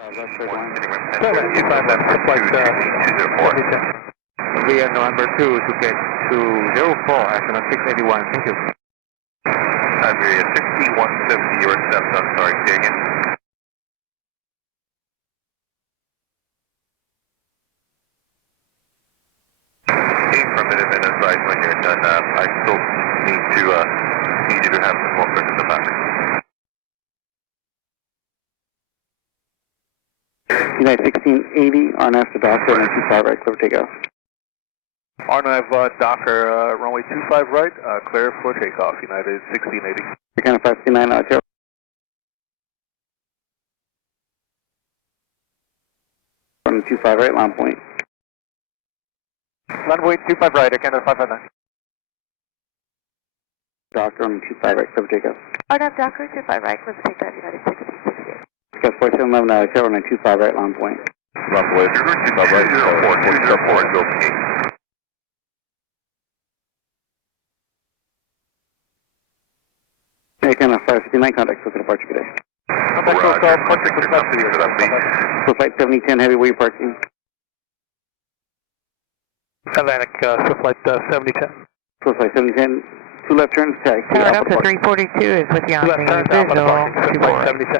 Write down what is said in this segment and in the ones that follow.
Left third line. 25 left, flight 204. Via November 2 to get to 04, Astronaut 681, thank you. Iberia 6170, your Sebs, I'm sorry, say again. Hey, for a minute and advise when you're done. I still need you to have some more quick back. United 1680, RNF to Docker, and 25 right, clear for takeoff. RNF Docker, runway 25 right, clear for takeoff, United 1680. Kind of 569 out there. Runway 25 right, line point. Runway 25 right, Canada 559. Docker, runway 25 right, clear for takeoff. RNF Docker, 25 right, clear for takeoff, United 1668. Discuss 4711 out there, runway 25 right, line point. Runway 25 right, 204 is okay. Kind of 559, contact for departure today. So flight 7010, heavy, where you parking? Atlantic, flight 7010. So flight 7010, two left turns, taxi. Tower up to 342 is with you on the visual.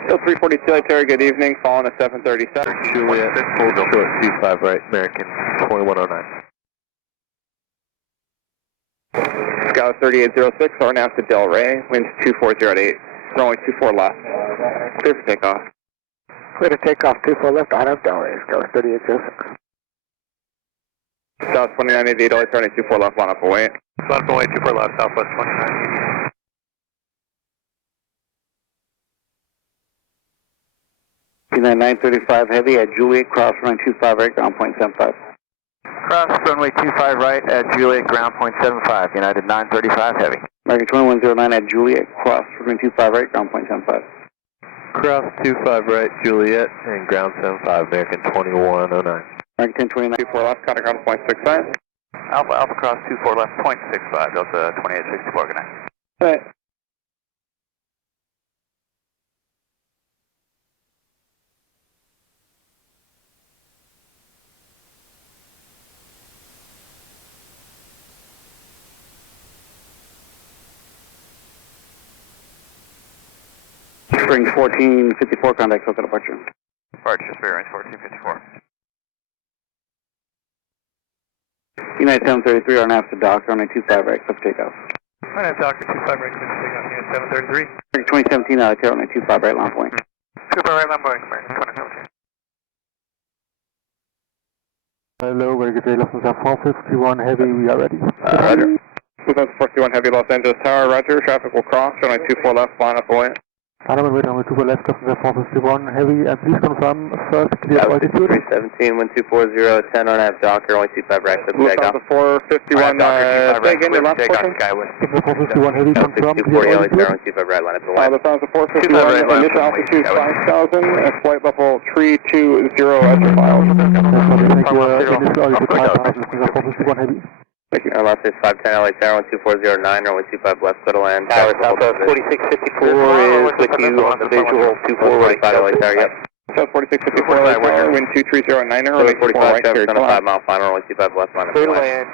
342, Terry, good evening, following a 737. Juliet, hold short 25 right, American 2109. Scout 3806, RNAV to Del Rey, winds 2408, runway 24 left. Clear for takeoff. Clear to takeoff, 24 left, RNAV Del Rey, Scout 3806. South 2988, only turning 24 left, line up away. Line up away, 24 left, Southwest 29. United 935 heavy at Juliet, cross runway 25 right, ground point 75. Cross runway 25 right at Juliet, ground point 75, United 935 heavy. American 2109 at Juliet, cross runway 25 right, ground point 75. Cross 25 right, Juliet, and ground 75, American 2109. American 1029, 24 left, contact ground point 65. Alpha cross 24 left, point 65, Delta 2864, good night. All right. Spring 1454, contact Delta departure. Departure, Spirit range 1454. United 733, RNAV to Docker, runway 25 right, clear for takeoff. RNF Docker 25 right, clear for takeoff, Unit 733. 2017 out of runway 25 right, line point. 25 right, line point, American 2017. Hello, very good day, Los Angeles 451 heavy, we are ready. Roger. 451 heavy, Los Angeles Tower, roger, traffic will cross, runway 24 left, line up away. Runway wait, runway 24 left, Los Angeles 451 heavy, and please confirm first clear altitude. 317, 1240, 10 RNAV Docker, only 25 right, clear for takeoff. 451, say again, your last portion? Los 451 heavy, confirm clear 240, altitude. only 25 right, line up away. Lufthansa 451, initial altitude 5,000, flight level 320 as your file. Thank you, initial altitude 5,000, Los Angeles 451 heavy. Thank you. Last is 510 LA Tower, 12409, runway 25 left, clear to land. Tower Southwest 4654 is with you on the visual, 2445 LA Tower, yep. South 4654, LA Tower, wind 2309, runway 24 right, 45, clear 7 to on a 5 land. mile final, runway 25 left, line up Clear to away. land.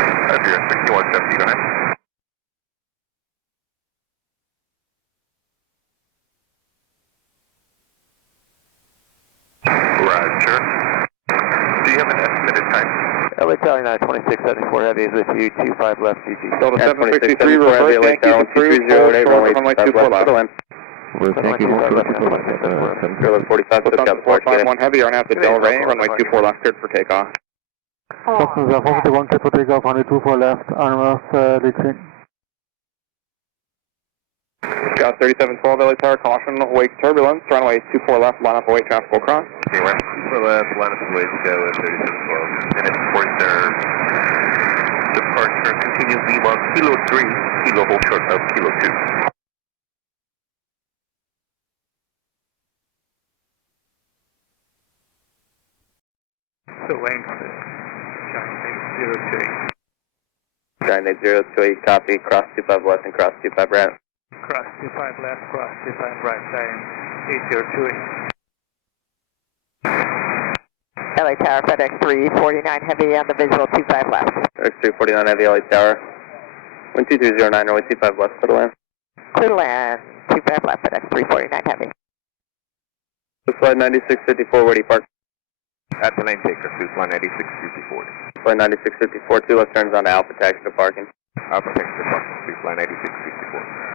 Iberia 6170, go ahead. Roger. Do you have an estimated time? LA Tower 2674 heavy is with you, 25 left GG. Delta 763, reverse, Yankee approved, hold short, runway 24 left. Thank you. 45, Lufthansa 451 heavy, RNAV to Del Rey, runway 24 left, cleared for takeoff. Los Angeles 451 clear for takeoff, runway 24 left, RNAV Dixie. Scout 3712, LA Tower, caution, wake turbulence, runway 24 left, line up away, traffic will cross. Anyway, 24 left, line up away, go at 3712. Minute for their departure, continue Lima, Kilo 3, Kilo hold short of Kilo 2. So lane 6, Giant 802. Giant 802, copy, cross 25 left and cross 25 right. Cross 25 left, cross 25 right, time 8028. LA Tower, FedEx 349 heavy on the visual 25 left. FedEx 349 heavy, LA Tower. Wind 2309, runway 25 left, clear to land. Clear to land, 25 left, FedEx 349 heavy. Flight 9654, where do you park? At the lane taker, flight 9654. Flight 9654, 2 left turns on to Alpha taxi to parking. Alpha taxi to parking, flight 9654.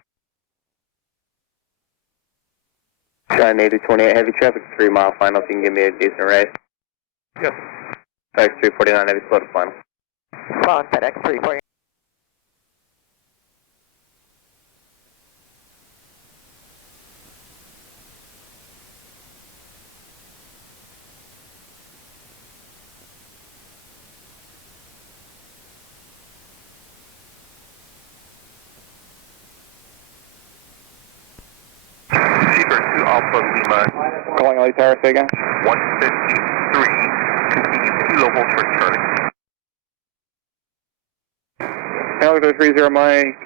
Skyline 8028, heavy traffic, 3 mile final, if you can give me a decent raise. Yes. FedEx 349 heavy, slow to final. Phone FedEx 349. Seabird 2 Alpha Lima. Calling LA Tower, say again. 153, continued kilovolts for Charlie. Alexander 30 Mike,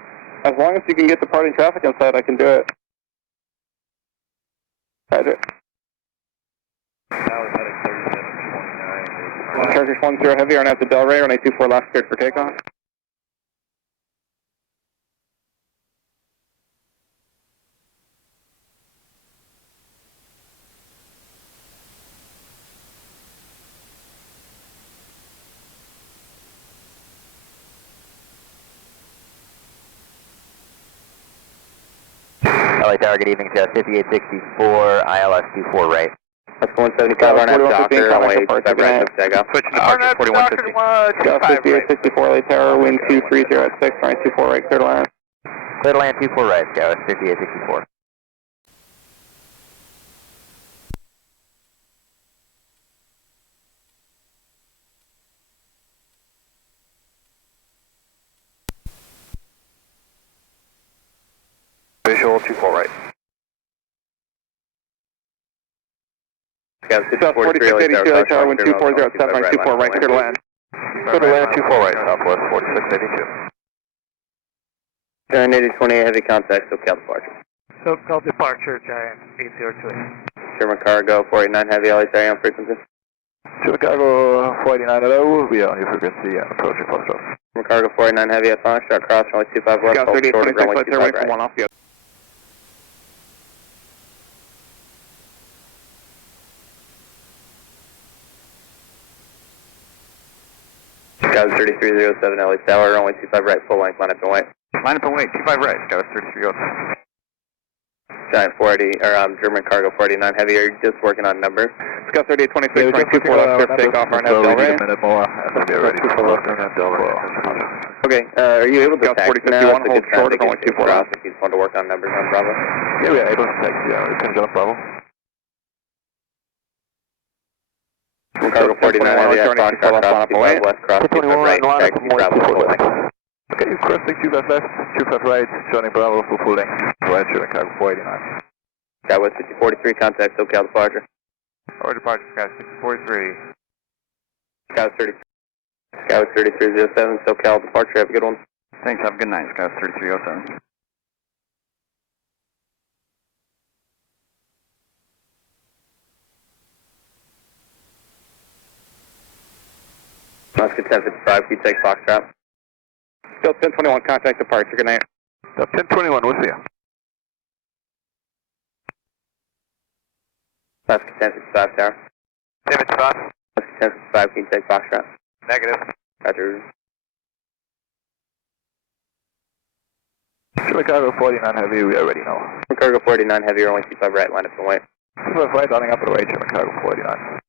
as long as you can get the party traffic inside, I can do it. Roger. Turkish 10 heavy, on at the Delray, runway 24 left, cleared for takeoff. LA Tower, good evening, Scott 5864, ILS 24 right. That's 175, Arnett Doctor, runway 25 right, takeoff. Switching to Parker 4150. Scott 5864, LA Tower, wind 230 at 6, runway 24 right, clear to land. Clear to land 24 right, Scott 5864. Visual 24 right. Scott 4682, LA Tower, wind 240 at 7, runway 24 right, clear to land. Clear to land 24 right, Southwest 4682. Giant 8028, heavy contact, SoCal departure. SoCal departure, Giant 8028. German Cargo 489 heavy, LA Tower, on frequency. Chicago 489 hello, we'll be on your frequency and approaching Foxtrot. German Cargo 489 heavy, at Foxtrot, cross, runway 25 left, Scott hold short of 3826, runway let's 25 wait for right. one off the other. Scott 3307, LA Tower, runway 25 right, full length, line up and wait. Line up and wait, 25 right, Scott 3307. Giant 480, or German Cargo 489 heavy, are you just working on numbers? Scott 3826, runway 24 left, clear takeoff, Arnett Delray. A minute more, and we'll be ready for Arnett Delray. Okay, are you able to Scott taxi 4051, now? It's a hold good short time of to get 24 to left. if you just want to work on numbers on Bravo. Yeah, we are able to taxi, yeah, we can jump Bravo. German Cargo 49 heavy, at Foxtrot, cross 25 west, cross 25 right, taxi Bravo full length. Okay, crossing 25 left, 25 right, joining Bravo for full length, right, Chicago 489. Skywest 5043, contact SoCal departure. Or departure, Scott 643. Skywest 3307, SoCal departure, have a good one. Thanks, have a good night, Scott 3307. Musket 1055, can you take Foxtrot? Still 1021, contact departure, good night. 1021, we'll see you. Musket 1055, tower. David, spot. Musket 1055, can you take Foxtrot? Negative. Roger. Chicago 49 heavy, we already know. Cargo 49 heavy, only 25 right, line up and wait. 25 right, lining up and away, Chicago 49.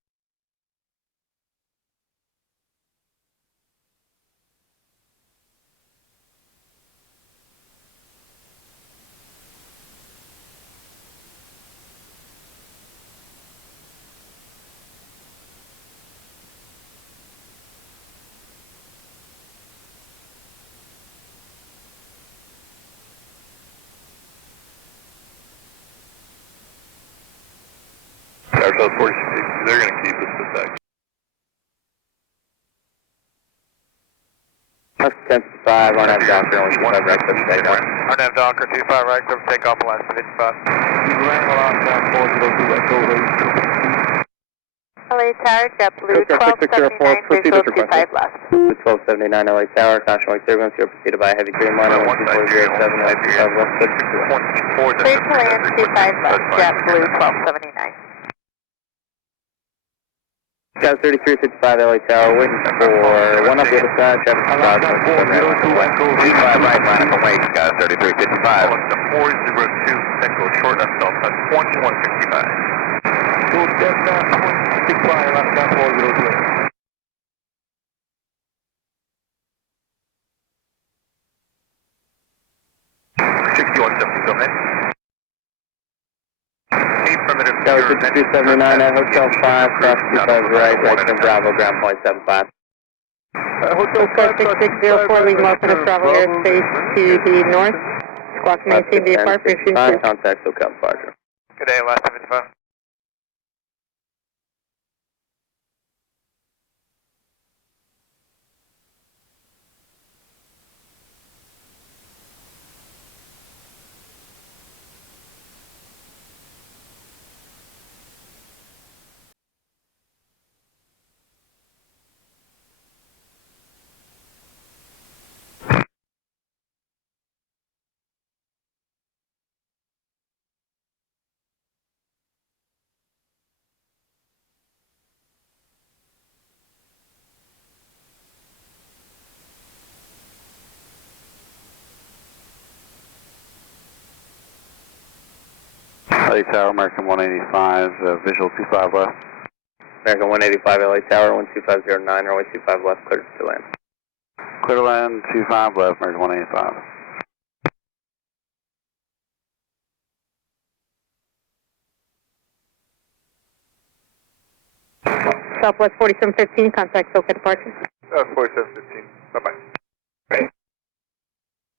South 46, they're going to keep us to back. 1055, RNAV Docker, only 25 right, clear for takeoff. RNAV Docker, 25 right, clear for takeoff, Alaska 55. LA Tower, JetBlue 1279, visual 25 left. 1279 LA Tower, caution wake turbulence, you're preceded by a heavy green line, 1407, 25 left, Clear to land 25 left, JetBlue 1279. Sky 3355 LA Tower, waiting for one up the other side, traffic cross, 35 right, line up away, Sky 3355. 402, Echo, short left Delta, 2155. Go Delta 25, left down 402. 6170, go ahead. Affirmative. Tower 6279 at Hotel 5, cross 25 right, right from Bravo, ground point 75. Hotel 5, 6604, leaving Los Angeles, Bravo airspace to the north. Squawk maintain the apart frequency. Contact SoCal departure. Good day, last 75. LA Tower, American 185, visual 25 left. American 185 LA Tower, 12509, runway 25 left, clear to land. Clear to land, 25 left, American 185. Southwest 4715, contact SoCal departure. 4715, bye-bye.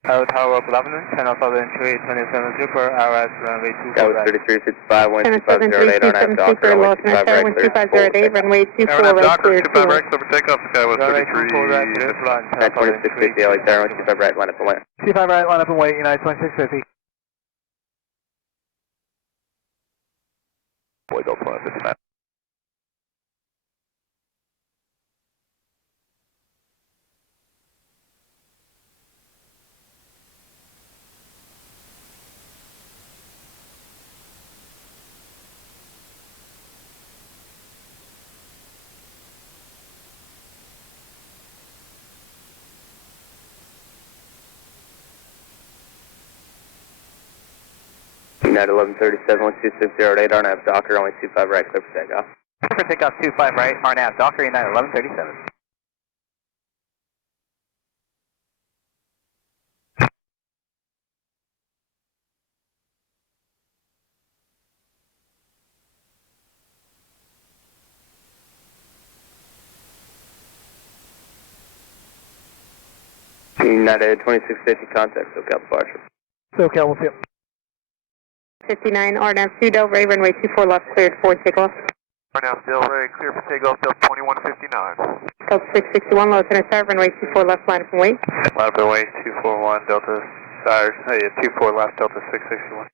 Tower up 11, channel southern 2827 Super, RS runway 24 That was right. 3355, 12508, RNAV Docker, Los 125 right, Angeles, clear 1508, runway 24 RNAV right, Docker, clear 25 to right, clear for takeoff, Sky was Runway 24 right, clear 33. to land, channel southern 2650 LA Tower, 125 right, line up and wait. 25 right, line up and wait, United 2650. Boy, Delta 159. United 1137, 12608, RNAV Docker, only 25 right, clear for takeoff. Clear for takeoff 25 right, RNAV Docker, United 1137. United 2650, contact SoCal departure. SoCal, we'll see you. 59, RNAV 2 Del Ray, runway 24 left, cleared for takeoff. RNAV Del Ray, clear for takeoff, Delta 2159. Delta 661, Los Angeles Tower, runway 24 left, line up and wait. Line up and wait, 241, Delta, sorry, yeah, 24 left, Delta 661.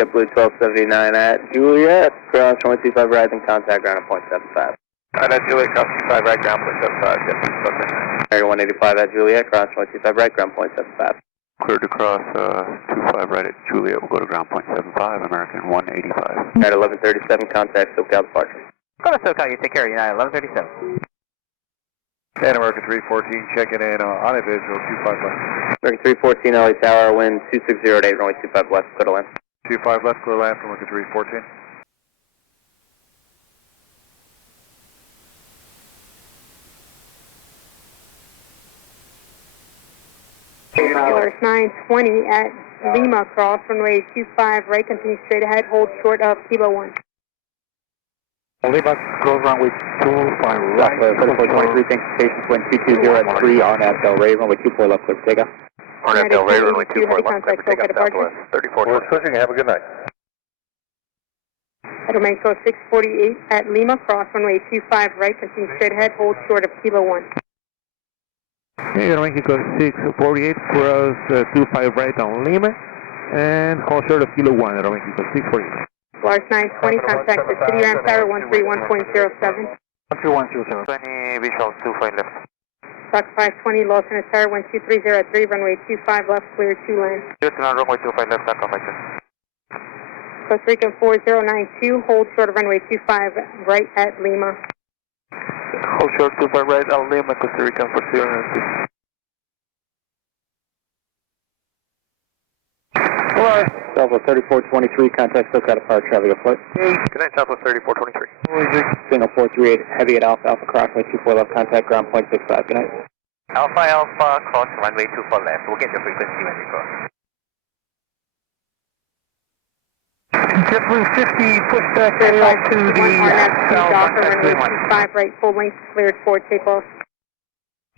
JetBlue 1279 at Juliet, cross 125 right, and contact ground at point 75. RNAV Juliet, cross 25 right, ground point 75, JetBlue 1279. American 185 at Juliet, cross 125 right, ground point 75. Cleared to cross 25 right at Juliet, we'll go to ground point 75, American 185. United 1137, contact SoCal departure. Go to SoCal, you take care, United 1137. And American 314, checking in on a visual, 25 left. American 314 LA Tower, wind 2608, runway 25 left, clear to land. 25 left, clear land from American 314. North 920 at Lima, cross runway 25 right, continue straight ahead, hold short of Kilo 1. Lima, close runway 25 right. 3423, thanks for station, wind 220 at 3, RNAV Del Ray, runway 24 left, clear for takeoff. RNAV Del Ray, runway 24 left, clear Contact for takeoff, SoCal departure. Southwest 34. We're switching, have a good night. At Romanco 648 at Lima, cross runway 25 right, continue straight ahead, hold short of Kilo 1. Okay, Mexico 648, cross 25 right on Lima, and hold short of Kilo 1 at Mexico 648. Large 920, contact the City Ram Tower 131.07. 13107. 20 visual 25 left. Fox 520, Los Angeles Tower 12303, runway 25 left, clear 2 lanes. Houston on runway 25 left, back on Mexico. Costa Rica 4092, hold short of runway 25 right at Lima. Hold short 25 right at Lima, Costa Rica for 092. Hello. Southwest 3423, contact SoCal departure, traffic at flight. Good night, Southwest 3423. Signal 438, heavy at Alpha, Alpha crossway 24 left, contact ground point 65, good night. Alpha, cross runway 24 left. We'll get your frequency when we cross. JetBlue 50, push back AL to the south, Docker, runway contact 25 right, full length, cleared for takeoff.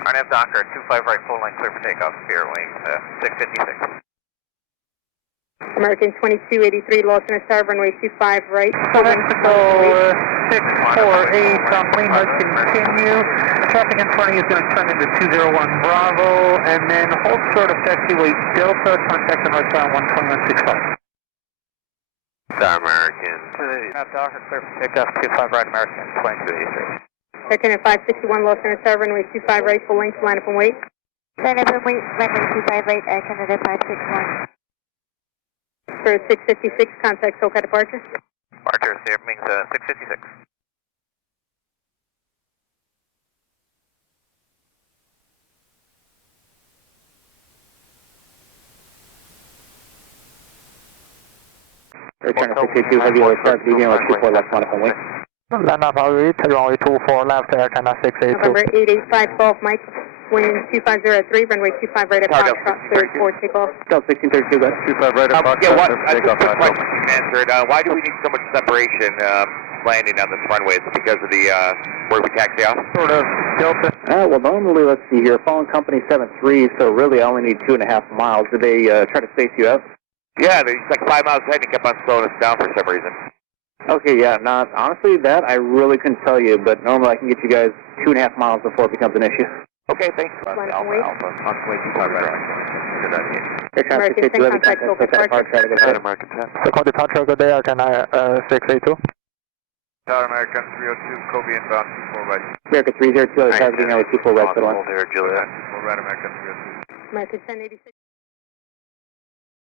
RNAV Docker, 25 right, full line, clear for takeoff, Spirit Wings, 656. American 2283, Los Angeles Tower, runway 25 right, full length, Mexico 648 on Lima, continue. Traffic in front of you is going to turn into 201 Bravo, and then hold short of taxiway Delta, contact the North Tower 12165. Star American. Docker, clear for takeoff 25 right, American 2283. Second at 561, Los Angeles Tower, runway 25 right, full length, line up and wait. Line up and wait, runway 25 right, Canada 561. For 656, contact SoCal departure. Departure, Spirit Wings, 656. Return to 682, heavy over start, medium with 24 left, line up and wait. Land up, runway 24 left, Air Canada 682. November 88512, Mike, wind 2503, runway 25 right at Foxtrot, cleared for takeoff. Delta 1632, go ahead. 25 right at Yeah, what? Foxtrot, Just a quick question you answered. Why do we need so much separation landing on this runway? Is it because of the where we taxi off? Sort of Delta. Well, normally, let's see here, following company 73, so really I only need 2.5 miles. Did they try to space you out? Yeah, he's like 5 miles ahead and he kept on slowing us down for some reason. Okay, yeah, not honestly, that I really couldn't tell you, but normally I can get you guys 2.5 miles before it becomes an issue. Okay, thanks. Line up and wait. On way 25 right. Good idea. Return to American 682, heavy 10, contact contact, SoCal SoCal departure, traffic at flight. American 10. So departure, good day, Air Canada 682. Tower American 302, Kobe inbound 24 right. America 302, traffic now with 24 right, Hold settle line. here, Juliet. Right, American 302. American 1086.